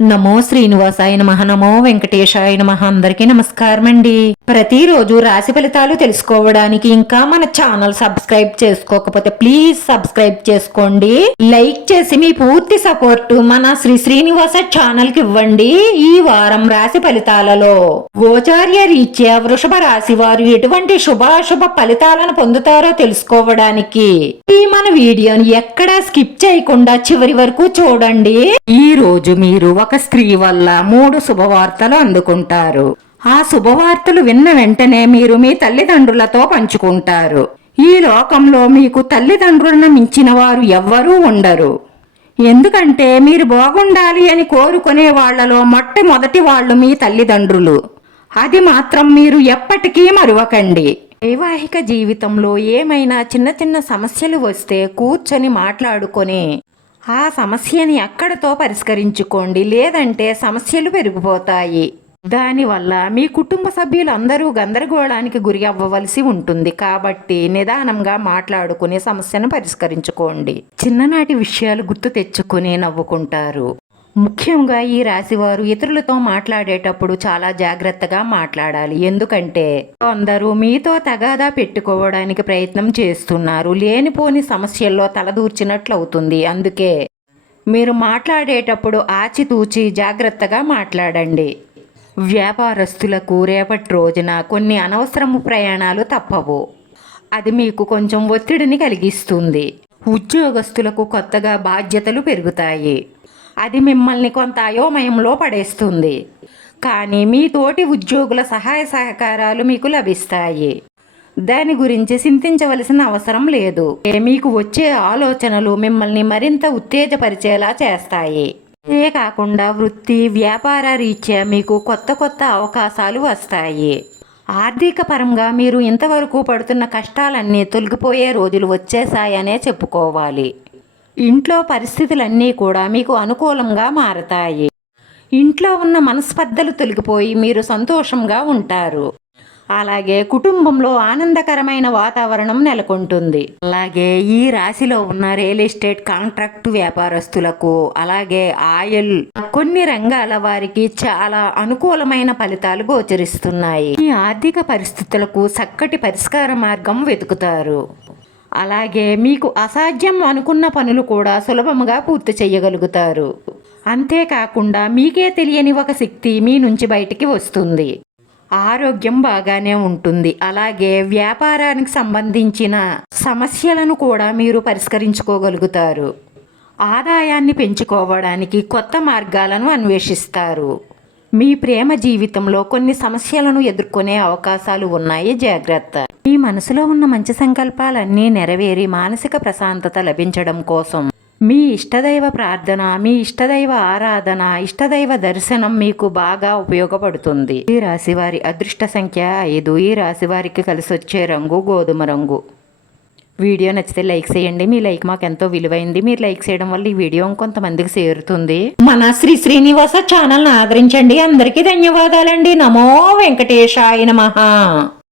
నమో శ్రీనివాసాయ నమః, నమో వెంకటేశాయ నమః. అందరికీ నమస్కారం అండి. ప్రతిరోజు రాశి ఫలితాలు తెలుసుకోవడానికి ఇంకా మన ఛానల్ సబ్స్క్రైబ్ చేసుకోకపోతే ప్లీజ్ సబ్స్క్రైబ్ చేసుకోండి. లైక్ చేసి మీ పూర్తి సపోర్ట్ మన శ్రీనివాస ఛానల్ కి ఇవ్వండి. ఈ వారం రాశి ఫలితాలలో గోచార్య రీత్యా వృషభ రాశి వారు ఎటువంటి శుభాశుభ ఫలితాలను పొందుతారో తెలుసుకోవడానికి ఈ మన వీడియోని ఎక్కడా స్కిప్ చేయకుండా చివరి వరకు చూడండి. ఈ రోజు మీరు ఒక స్త్రీ వల్ల 3 శుభవార్తలు అందుకుంటారు. ఆ శుభవార్తలు విన్న వెంటనే మీరు మీ తల్లిదండ్రులతో పంచుకుంటారు. ఈ లోకంలో మీకు తల్లిదండ్రులను మించిన వారు ఎవ్వరూ ఉండరు. ఎందుకంటే మీరు బాగుండాలి అని కోరుకునే వాళ్లలో మొట్టమొదటి వాళ్ళు మీ తల్లిదండ్రులు. అది మాత్రం మీరు ఎప్పటికీ మరువకండి. వైవాహిక జీవితంలో ఏమైనా చిన్న చిన్న సమస్యలు వస్తే కూర్చొని మాట్లాడుకొని ఆ సమస్యని అక్కడితో పరిష్కరించుకోండి. లేదంటే సమస్యలు పెరిగిపోతాయి. దానివల్ల మీ కుటుంబ సభ్యులందరూ గందరగోళానికి గురి అవ్వవలసి ఉంటుంది. కాబట్టి నిదానంగా మాట్లాడుకుని సమస్యను పరిష్కరించుకోండి. చిన్ననాటి విషయాలు గుర్తు తెచ్చుకుని నవ్వుకుంటారు. ముఖ్యంగా ఈ రాశివారు ఇతరులతో మాట్లాడేటప్పుడు చాలా జాగ్రత్తగా మాట్లాడాలి. ఎందుకంటే అందరూ మీతో తగాదా పెట్టుకోవడానికి ప్రయత్నం చేస్తున్నారు. లేనిపోని సమస్యల్లో తలదూర్చినట్లు అవుతుంది. అందుకే మీరు మాట్లాడేటప్పుడు ఆచితూచి జాగ్రత్తగా మాట్లాడండి. వ్యాపారస్తులకు రేపటి రోజున కొన్ని అనవసరము ప్రయాణాలు తప్పవు. అది మీకు కొంచెం ఒత్తిడిని కలిగిస్తుంది. ఉద్యోగస్తులకు కొత్తగా బాధ్యతలు పెరుగుతాయి. అది మిమ్మల్ని కొంత అయోమయంలో పడేస్తుంది. కానీ మీ తోటి ఉద్యోగుల సహాయ సహకారాలు మీకు లభిస్తాయి. దాని గురించి చింతించవలసిన అవసరం లేదు. మీకు వచ్చే ఆలోచనలు మిమ్మల్ని మరింత ఉత్తేజపరిచేలా చేస్తాయి. ఇదే కాకుండా వృత్తి వ్యాపార రీత్యా మీకు కొత్త కొత్త అవకాశాలు వస్తాయి. ఆర్థిక పరంగా మీరు ఇంతవరకు పడుతున్న కష్టాలన్నీ తొలగిపోయే రోజులు వచ్చేసాయనే చెప్పుకోవాలి. ఇంట్లో పరిస్థితులన్నీ కూడా మీకు అనుకూలంగా మారతాయి. ఇంట్లో ఉన్న మనస్పర్ధలు తొలగిపోయి మీరు సంతోషంగా ఉంటారు. అలాగే కుటుంబంలో ఆనందకరమైన వాతావరణం నెలకొంటుంది. అలాగే ఈ రాశిలో ఉన్న రియల్ ఎస్టేట్ కాంట్రాక్టు వ్యాపారస్తులకు అలాగే ఆయిల్ కొన్ని రంగాల వారికి చాలా అనుకూలమైన ఫలితాలు గోచరిస్తున్నాయి. ఈ ఆర్థిక పరిస్థితులకు చక్కటి పరిష్కార మార్గం వెతుకుతారు. అలాగే మీకు అసాధ్యం అనుకున్న పనులు కూడా సులభంగా పూర్తి చేయగలుగుతారు. అంతేకాకుండా మీకే తెలియని ఒక శక్తి మీ నుంచి బయటికి వస్తుంది. ఆరోగ్యం బాగానే ఉంటుంది. అలాగే వ్యాపారానికి సంబంధించిన సమస్యలను కూడా మీరు పరిష్కరించుకోగలుగుతారు. ఆదాయాన్ని పెంచుకోవడానికి కొత్త మార్గాలను అన్వేషిస్తారు. మీ ప్రేమ జీవితంలో కొన్ని సమస్యలను ఎదుర్కొనే అవకాశాలు ఉన్నాయి. జాగ్రత్త. మీ మనసులో ఉన్న మంచి సంకల్పాలన్నీ నెరవేరి మానసిక ప్రశాంతత లభించడం కోసం మీ ఇష్టదైవ ప్రార్థన, మీ ఇష్టదైవ ఆరాధన, ఇష్టదైవ దర్శనం మీకు బాగా ఉపయోగపడుతుంది. ఈ రాశివారి అదృష్ట సంఖ్య 5. ఈ రాశివారికి కలిసి వచ్చే రంగు గోధుమ రంగు. వీడియో నచ్చితే లైక్ చేయండి. మీ లైక్ మాకు ఎంతో విలువైంది. మీరు లైక్ చేయడం వల్ల ఈ వీడియో కొంతమందికి చేరుతుంది. మన శ్రీనివాస ఛానల్ని ఆదరించండి. అందరికీ ధన్యవాదాలండి. నమో వెంకటేశాయ నమః.